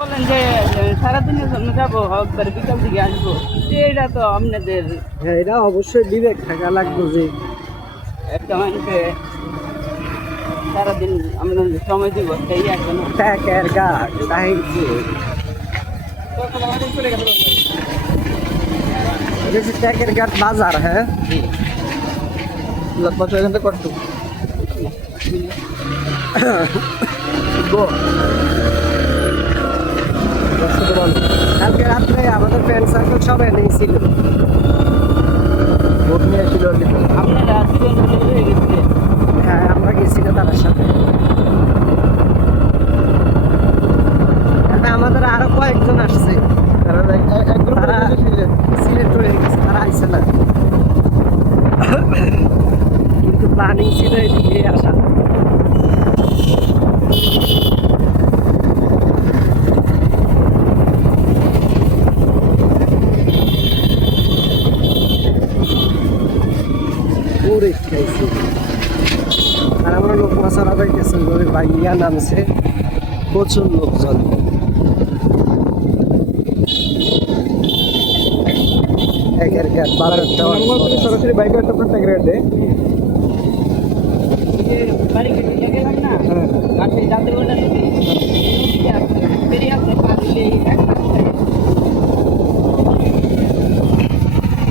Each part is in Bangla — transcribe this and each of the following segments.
বলেন যে এ, সারাদিনের জন্য যাবো একবার বিকাল দিকে আসবো যে এটা তো আপনাদের হ্যাঁ এটা অবশ্যই বিবেক থাকা লাগবে যে একটা মানুষকে সারাদিন আমরা যে সময় দিব সেই একটা না ট্যাকের গাছ চাইছে এটা হচ্ছে ট্যাকের গাছ বাজার হ্যাঁ लगभग एखान থেকে কত কালকে রাত্রে আমাদের ফ্রেন্ড সার্কেল সব এনেই ছিল। ভোট নিয়ে ছিল হ্যাঁ আমরা গেছিল তাদের সাথে। আমাদের আরও কয়েকজন আসছে। তারা সিলেট হয়ে গেছে তারা আইসে না। কিন্তু প্ল্যানিং ছিল এদিকে আসা পুরে খাইছি আর আমরা লোক মাছারা পাইতেছি ওই বাইয়া নামছে। প্রচুর লোকজন। সরাসরি বাইকে একটা আপনার ট্যাগের আড্ডে যে বাড়ি কেটে গেলাম না হ্যাঁ কাছে যাতে ওটা নদী নদীতে আছে বেরিয়ে আসলে পা দিলে এক রাস্তায়।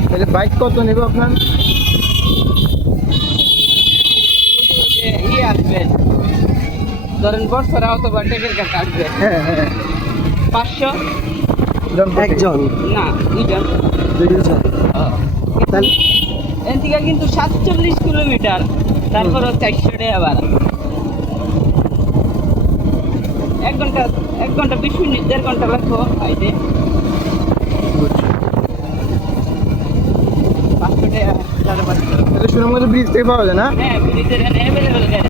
তাহলে বাইক কত নেবে আপনার শুধু যে ইয়ে আসবে ধরেন বর্ষারা অথবা টেকের কাছে আসবে পাঁচশো। একজন না দুইজন। দুজন তাহলে? এখান থেকে কিন্তু সাতচল্লিশ কিলোমিটার তারপর চারশো টাকা ভাড়া এক ঘণ্টা এক ঘণ্টা বিশ মিনিট দেড় ঘণ্টা লাগবো আইতে পাঁচশো টাকা সাড়ে পাঁচশো। সুনামগঞ্জ ব্রিজ থেকে পাওয়া যায় না? হ্যাঁ ব্রিজের অ্যাভেলেবেল